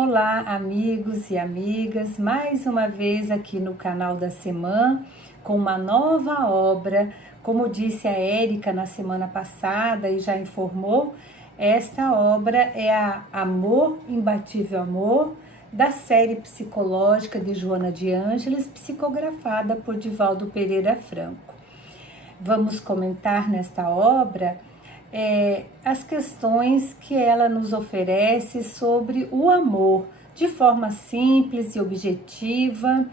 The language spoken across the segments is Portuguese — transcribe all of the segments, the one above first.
Olá, amigos e amigas, mais uma vez aqui no canal da Semã, com uma nova obra. Como disse a Érica na semana passada e já informou, esta obra é a Amor, Imbatível Amor, da série psicológica de Joana de Ângeles, psicografada por Divaldo Pereira Franco. Vamos comentar nesta obra as questões que ela nos oferece sobre o amor, de forma simples e objetiva,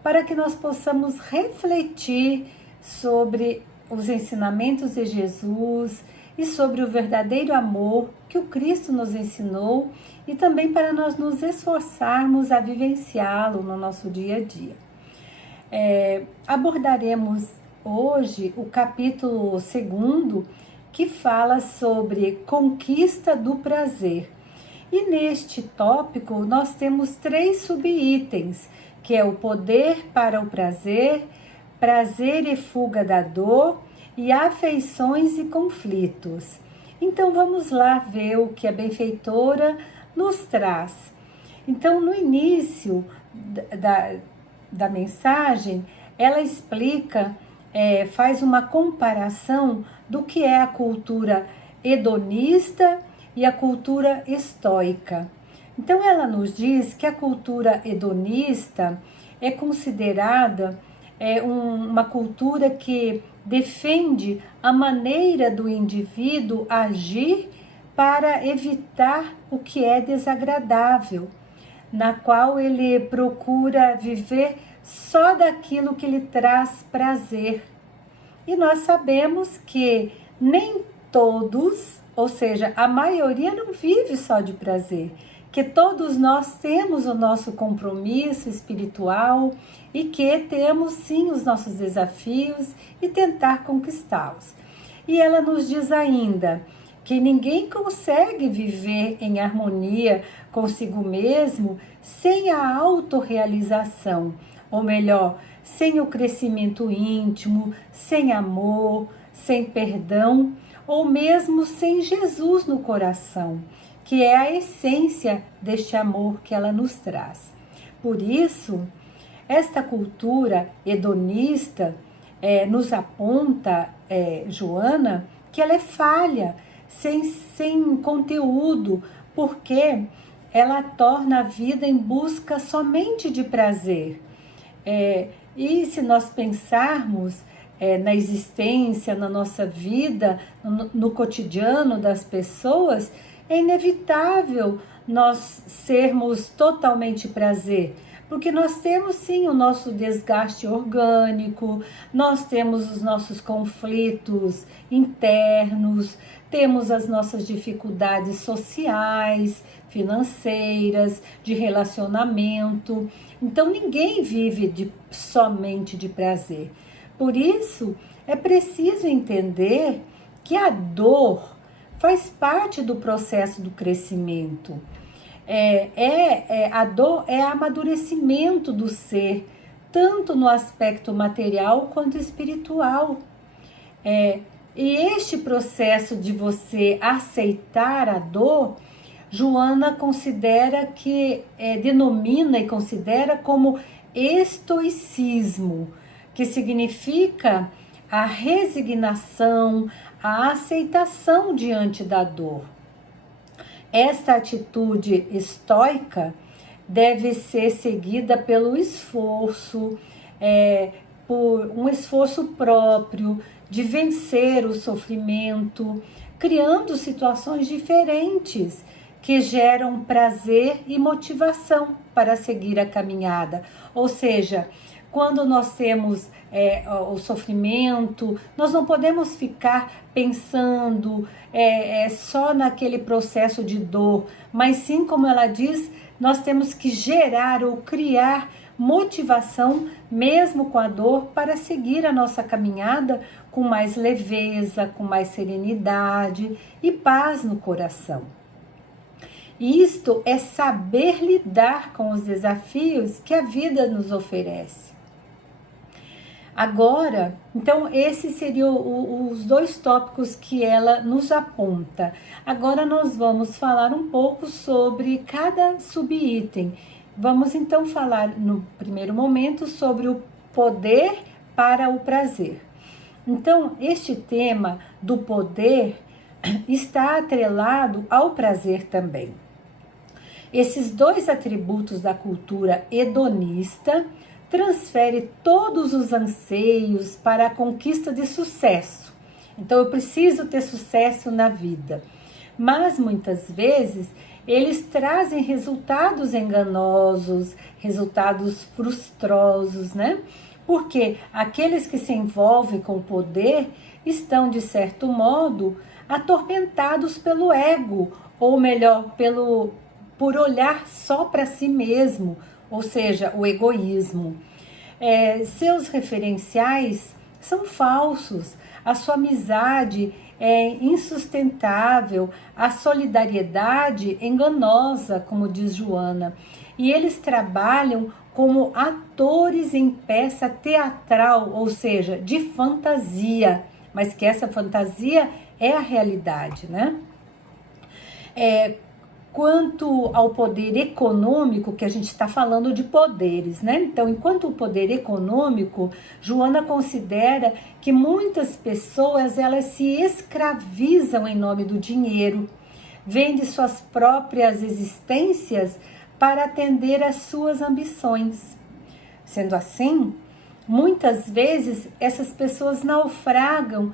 para que nós possamos refletir sobre os ensinamentos de Jesus e sobre o verdadeiro amor que o Cristo nos ensinou e também para nós nos esforçarmos a vivenciá-lo no nosso dia a dia. Abordaremos hoje o capítulo 2, que fala sobre conquista do prazer. E neste tópico nós temos 3 subitens, que é o poder para o prazer, prazer e fuga da dor e afeições e conflitos. Então vamos lá ver o que a benfeitora nos traz. Então no início da mensagem, ela explica, faz uma comparação do que é a cultura hedonista e a cultura estoica. Então ela nos diz que a cultura hedonista é considerada uma cultura que defende a maneira do indivíduo agir para evitar o que é desagradável, na qual ele procura viver só daquilo que lhe traz prazer. E nós sabemos que nem todos, ou seja, a maioria não vive só de prazer, que todos nós temos o nosso compromisso espiritual e que temos sim os nossos desafios e tentar conquistá-los. E ela nos diz ainda que ninguém consegue viver em harmonia consigo mesmo sem a autorrealização, ou melhor, sem o crescimento íntimo, sem amor, sem perdão, ou mesmo sem Jesus no coração, que é a essência deste amor que ela nos traz. Por isso, esta cultura hedonista nos aponta, Joana, que ela é falha, sem conteúdo, porque ela torna a vida em busca somente de prazer. E se nós pensarmos na existência, na nossa vida, no cotidiano das pessoas, é inevitável nós sermos totalmente prazer, porque nós temos sim o nosso desgaste orgânico, nós temos os nossos conflitos internos, temos as nossas dificuldades sociais, financeiras, de relacionamento. Então ninguém vive somente de prazer. Por isso é preciso entender que a dor faz parte do processo do crescimento. A dor é amadurecimento do ser, tanto no aspecto material quanto espiritual. E este processo de você aceitar a dor, Joana considera que, denomina e considera como estoicismo, que significa a resignação, a aceitação diante da dor. Esta atitude estoica deve ser seguida pelo esforço, por um esforço próprio de vencer o sofrimento, criando situações diferentes que geram prazer e motivação para seguir a caminhada. Ou seja, quando nós temos o sofrimento, nós não podemos ficar pensando só naquele processo de dor, mas sim, como ela diz, nós temos que gerar ou criar motivação, mesmo com a dor, para seguir a nossa caminhada com mais leveza, com mais serenidade e paz no coração. Isto é saber lidar com os desafios que a vida nos oferece. Agora, então, esses seriam os dois tópicos que ela nos aponta. Agora nós vamos falar um pouco sobre cada subitem. Vamos então falar no primeiro momento sobre o poder para o prazer. Então, este tema do poder está atrelado ao prazer também. Esses dois atributos da cultura hedonista transfere todos os anseios para a conquista de sucesso. Então, eu preciso ter sucesso na vida. Mas, muitas vezes, eles trazem resultados enganosos, resultados frustrosos, né? Porque aqueles que se envolvem com o poder estão, de certo modo, atormentados pelo ego, ou melhor, por olhar só para si mesmo, ou seja, o egoísmo. Seus referenciais são falsos, a sua amizade é insustentável, a solidariedade enganosa, como diz Joana, e eles trabalham como atores em peça teatral, ou seja, de fantasia, mas que essa fantasia é a realidade, né? Quanto ao poder econômico, que a gente está falando de poderes, né? Então, enquanto o poder econômico, Joana considera que muitas pessoas, elas se escravizam em nome do dinheiro, vendem suas próprias existências para atender às suas ambições. Sendo assim, muitas vezes essas pessoas naufragam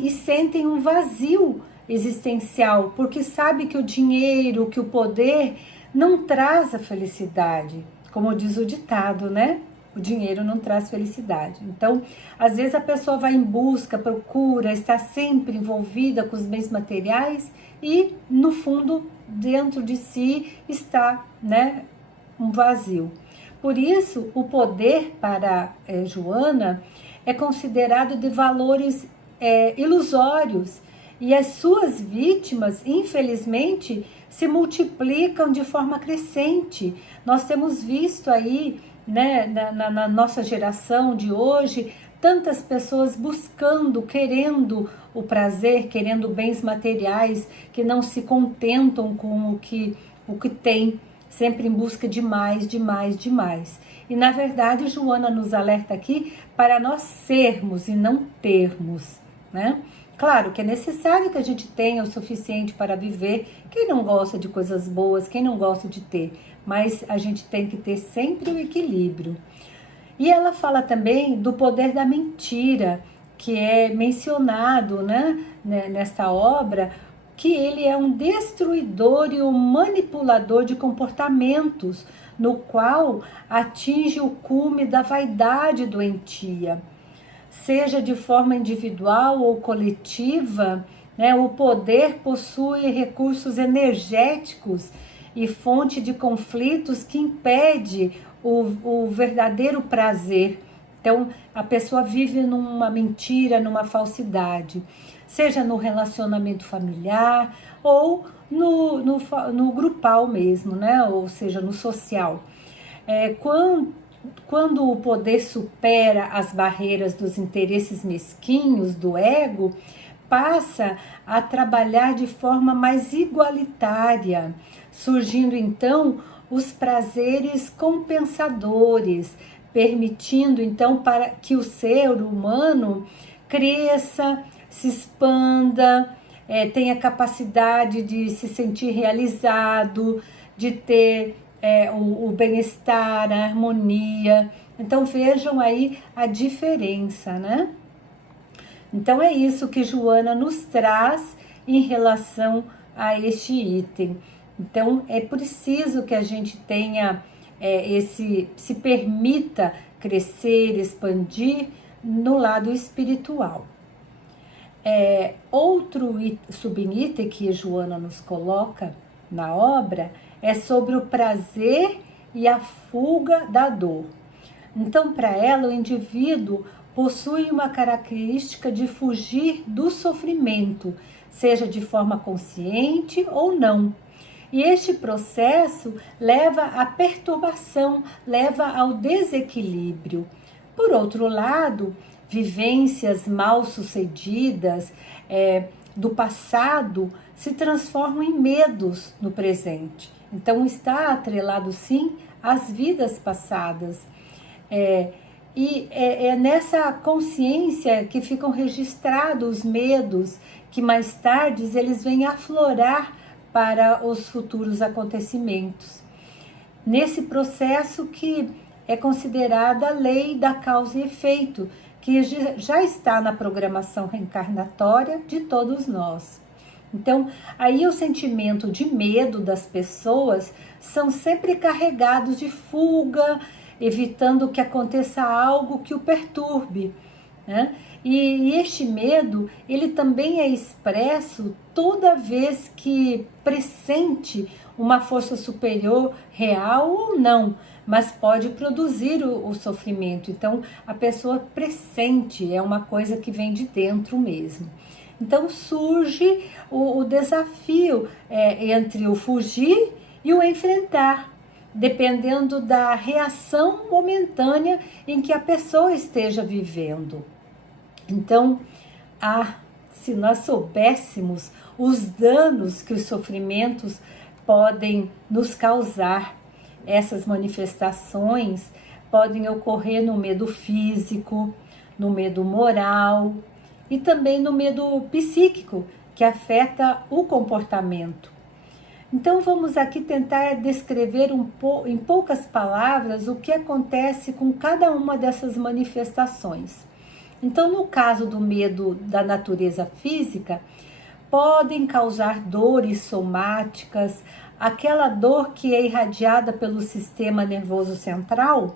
e sentem um vazio existencial, porque sabe que o dinheiro, que o poder não traz a felicidade, como diz o ditado, né? O dinheiro não traz felicidade. Então, às vezes a pessoa vai em busca, procura, está sempre envolvida com os bens materiais e, no fundo, dentro de si está, né, um vazio. Por isso, o poder para Joana é considerado de valores ilusórios, e as suas vítimas, infelizmente, se multiplicam de forma crescente. Nós temos visto aí, né, na nossa geração de hoje, tantas pessoas buscando, querendo o prazer, querendo bens materiais, que não se contentam com o que tem, sempre em busca de mais, de mais, de mais. E, na verdade, Joana nos alerta aqui para nós sermos e não termos, né? Claro que é necessário que a gente tenha o suficiente para viver. Quem não gosta de coisas boas, quem não gosta de ter? Mas a gente tem que ter sempre o equilíbrio. E ela fala também do poder da mentira, que é mencionado, né, nesta obra, que ele é um destruidor e um manipulador de comportamentos, no qual atinge o cume da vaidade doentia. Seja de forma individual ou coletiva, né, o poder possui recursos energéticos e fonte de conflitos que impede o verdadeiro prazer. Então, a pessoa vive numa mentira, numa falsidade, seja no relacionamento familiar ou no grupal mesmo, né, ou seja, no social. Quando o poder supera as barreiras dos interesses mesquinhos do ego, passa a trabalhar de forma mais igualitária, surgindo então os prazeres compensadores, permitindo então para que o ser humano cresça, se expanda, tenha capacidade de se sentir realizado, de ter o bem-estar, a harmonia. Então vejam aí a diferença, né? Então é isso que Joana nos traz em relação a este item. Então é preciso que a gente tenha se permita crescer, expandir no lado espiritual. Outro subitem que Joana nos coloca na obra é sobre o prazer e a fuga da dor. Então, para ela, o indivíduo possui uma característica de fugir do sofrimento, seja de forma consciente ou não. E este processo leva à perturbação, leva ao desequilíbrio. Por outro lado, vivências mal sucedidas do passado se transformam em medos no presente. Então está atrelado sim às vidas passadas. E é nessa consciência que ficam registrados os medos que mais tarde eles vêm aflorar para os futuros acontecimentos. Nesse processo que é considerada a lei da causa e efeito, que já está na programação reencarnatória de todos nós. Então, aí o sentimento de medo das pessoas são sempre carregados de fuga, evitando que aconteça algo que o perturbe, né? E este medo, ele também é expresso toda vez que pressente uma força superior real ou não, mas pode produzir o sofrimento. Então, a pessoa pressente, é uma coisa que vem de dentro mesmo. Então, surge o desafio entre o fugir e o enfrentar, dependendo da reação momentânea em que a pessoa esteja vivendo. Então, se nós soubéssemos os danos que os sofrimentos podem nos causar, essas manifestações podem ocorrer no medo físico, no medo moral e também no medo psíquico, que afeta o comportamento. Então vamos aqui tentar descrever em poucas palavras o que acontece com cada uma dessas manifestações. Então, no caso do medo da natureza física, podem causar dores somáticas, aquela dor que é irradiada pelo sistema nervoso central,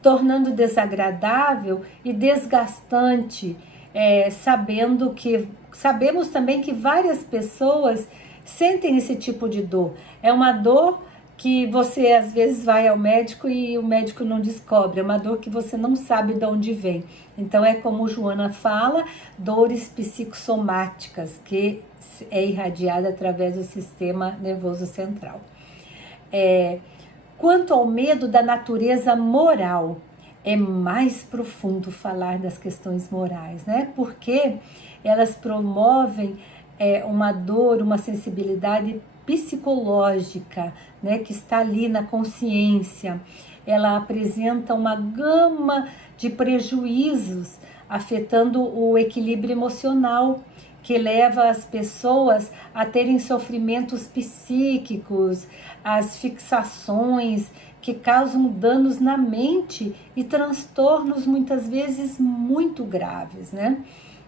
tornando desagradável e desgastante, sabemos também que várias pessoas sentem esse tipo de dor. É uma dor que você às vezes vai ao médico e o médico não descobre, é uma dor que você não sabe de onde vem. Então é como Joana fala, dores psicossomáticas, que é irradiada através do sistema nervoso central. Quanto ao medo da natureza moral, é mais profundo falar das questões morais, né? Porque elas promovem uma dor, uma sensibilidade psicológica, né, que está ali na consciência. Ela apresenta uma gama de prejuízos afetando o equilíbrio emocional, que leva as pessoas a terem sofrimentos psíquicos, as fixações que causam danos na mente e transtornos muitas vezes muito graves, né?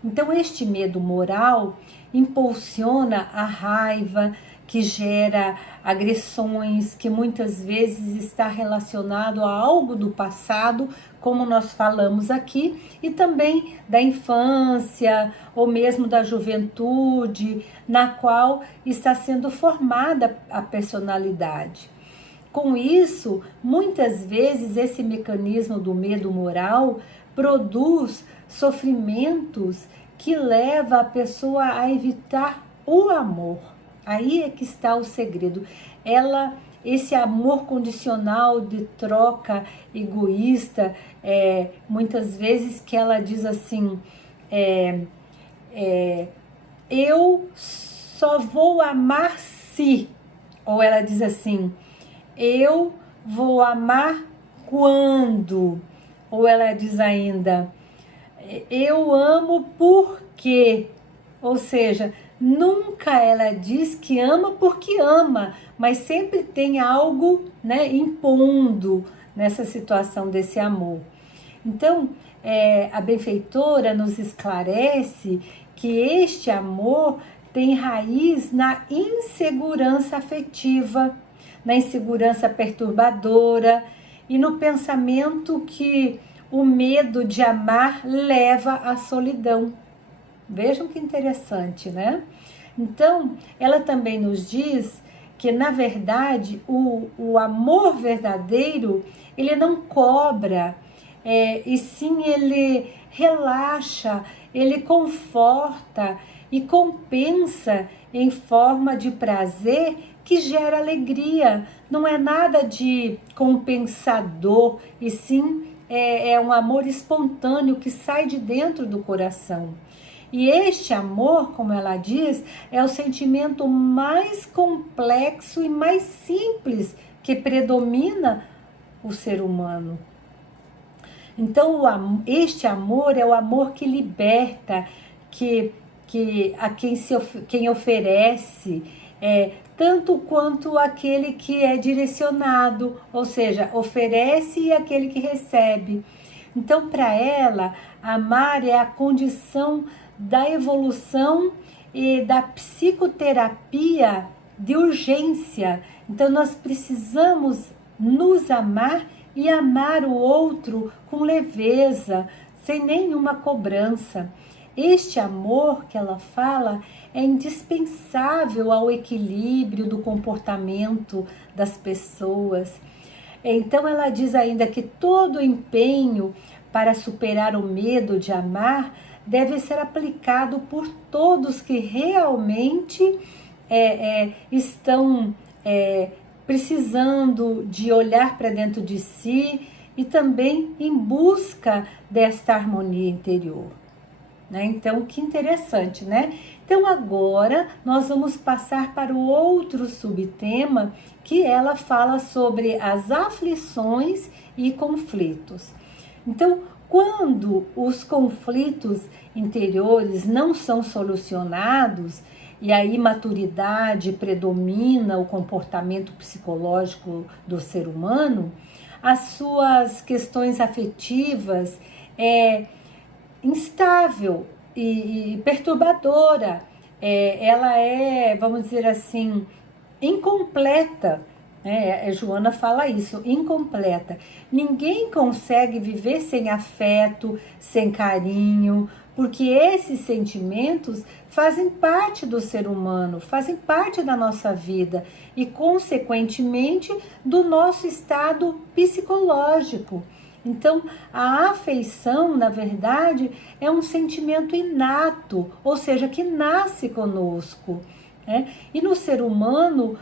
Então este medo moral impulsiona a raiva, que gera agressões, que muitas vezes está relacionado a algo do passado, como nós falamos aqui, e também da infância ou mesmo da juventude, na qual está sendo formada a personalidade. Com isso, muitas vezes esse mecanismo do medo moral produz sofrimentos que leva a pessoa a evitar o amor. Aí é que está o segredo. Esse amor condicional de troca egoísta, muitas vezes que ela diz assim, eu só vou amar se, ou ela diz assim, eu vou amar quando, ou ela diz ainda, eu amo porque, ou seja, nunca ela diz que ama porque ama, mas sempre tem algo, né, impondo nessa situação desse amor. Então, a benfeitora nos esclarece que este amor tem raiz na insegurança afetiva, na insegurança perturbadora e no pensamento que o medo de amar leva à solidão. Vejam que interessante, né? Então, ela também nos diz que, na verdade, o amor verdadeiro, ele não cobra, e sim ele relaxa, ele conforta e compensa em forma de prazer que gera alegria. Não é nada de compensador, e sim é um amor espontâneo que sai de dentro do coração. E este amor, como ela diz, é o sentimento mais complexo e mais simples que predomina o ser humano. Então, este amor é o amor que liberta, quem oferece, tanto quanto aquele que é direcionado, ou seja, oferece e aquele que recebe. Então, para ela, amar é a condição da evolução e da psicoterapia de urgência. Então, nós precisamos nos amar e amar o outro com leveza, sem nenhuma cobrança. Este amor que ela fala é indispensável ao equilíbrio do comportamento das pessoas. Então ela diz ainda que todo empenho para superar o medo de amar deve ser aplicado por todos que realmente estão precisando de olhar para dentro de si e também em busca desta harmonia interior. Então, que interessante, né? Então, agora nós vamos passar para o outro subtema que ela fala sobre as aflições e conflitos. Então, quando os conflitos interiores não são solucionados e a imaturidade predomina o comportamento psicológico do ser humano, as suas questões afetivas instável e perturbadora, ela vamos dizer assim, incompleta, né? Joana fala isso, incompleta. Ninguém consegue viver sem afeto, sem carinho, porque esses sentimentos fazem parte do ser humano, fazem parte da nossa vida e, consequentemente, do nosso estado psicológico. Então, a afeição, na verdade, é um sentimento inato, ou seja, que nasce conosco. E no ser humano,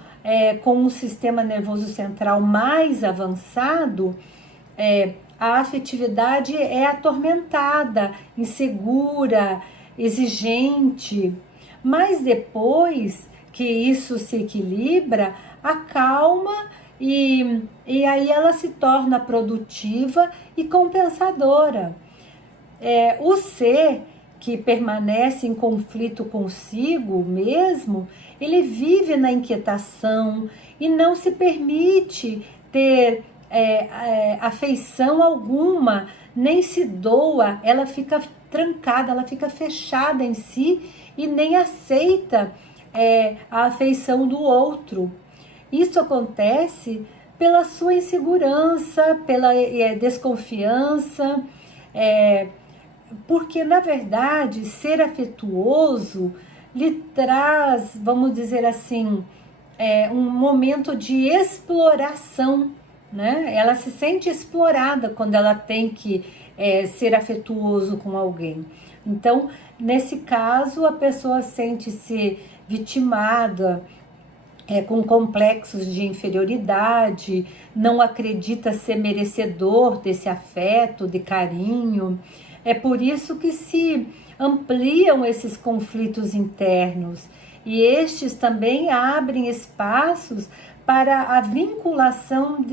com um sistema nervoso central mais avançado, a afetividade é atormentada, insegura, exigente. Mas depois que isso se equilibra, acalma e aí ela se torna produtiva e compensadora. O ser que permanece em conflito consigo mesmo, ele vive na inquietação e não se permite ter afeição alguma, nem se doa, ela fica trancada, ela fica fechada em si e nem aceita a afeição do outro. Isso acontece pela sua insegurança, pela desconfiança, porque, na verdade, ser afetuoso lhe traz, vamos dizer assim, um momento de exploração, né? Ela se sente explorada quando ela tem que ser afetuoso com alguém. Então, nesse caso, a pessoa sente-se vitimada, com complexos de inferioridade, não acredita ser merecedor desse afeto, de carinho. É por isso que se ampliam esses conflitos internos e estes também abrem espaços para a vinculação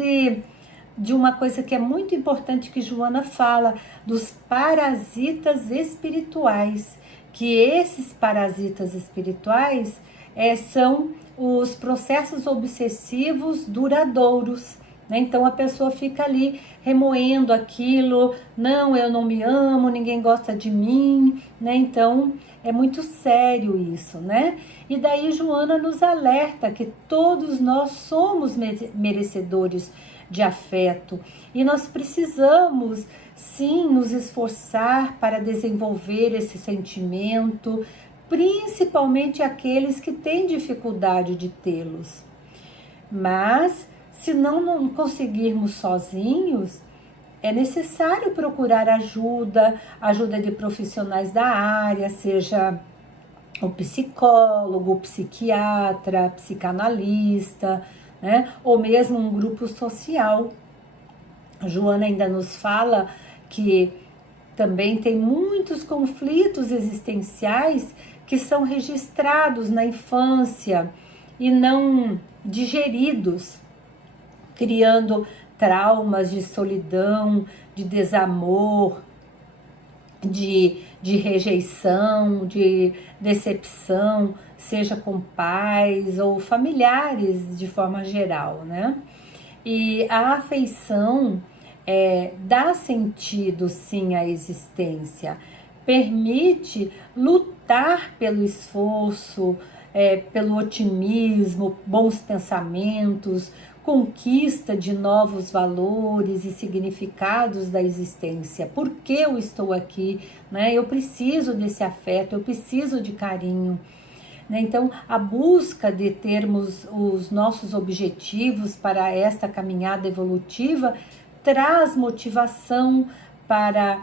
de uma coisa que é muito importante que Joana fala, dos parasitas espirituais, que esses parasitas espirituais são os processos obsessivos duradouros, né? Então a pessoa fica ali remoendo aquilo, não, eu não me amo, ninguém gosta de mim, né? Então é muito sério isso, né? E daí Joana nos alerta que todos nós somos merecedores de afeto e nós precisamos sim nos esforçar para desenvolver esse sentimento, principalmente aqueles que têm dificuldade de tê-los. Mas, se não conseguirmos sozinhos, é necessário procurar ajuda de profissionais da área, seja o psicólogo, o psiquiatra, psicanalista, né? Ou mesmo um grupo social. Joana ainda nos fala que também tem muitos conflitos existenciais que são registrados na infância e não digeridos, criando traumas de solidão, de desamor, de rejeição, de decepção, seja com pais ou familiares de forma geral, né? E a afeição dá sentido, sim, à existência, permite lutar pelo esforço, pelo otimismo, bons pensamentos, conquista de novos valores e significados da existência. Por que eu estou aqui? Né? Eu preciso desse afeto, eu preciso de carinho. Então, a busca de termos os nossos objetivos para esta caminhada evolutiva traz motivação para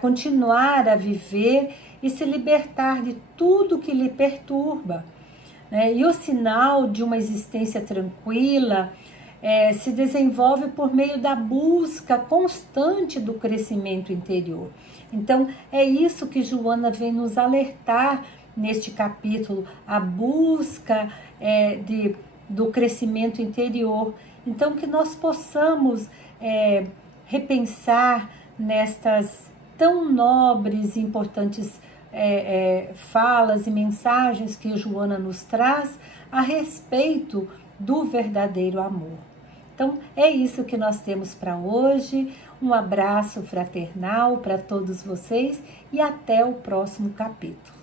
continuar a viver e se libertar de tudo que lhe perturba. E o sinal de uma existência tranquila se desenvolve por meio da busca constante do crescimento interior. Então, é isso que Joana vem nos alertar neste capítulo, a busca do crescimento interior. Então, que nós possamos repensar nestas tão nobres e importantes falas e mensagens que Joana nos traz a respeito do verdadeiro amor. Então, é isso que nós temos para hoje. Um abraço fraternal para todos vocês e até o próximo capítulo.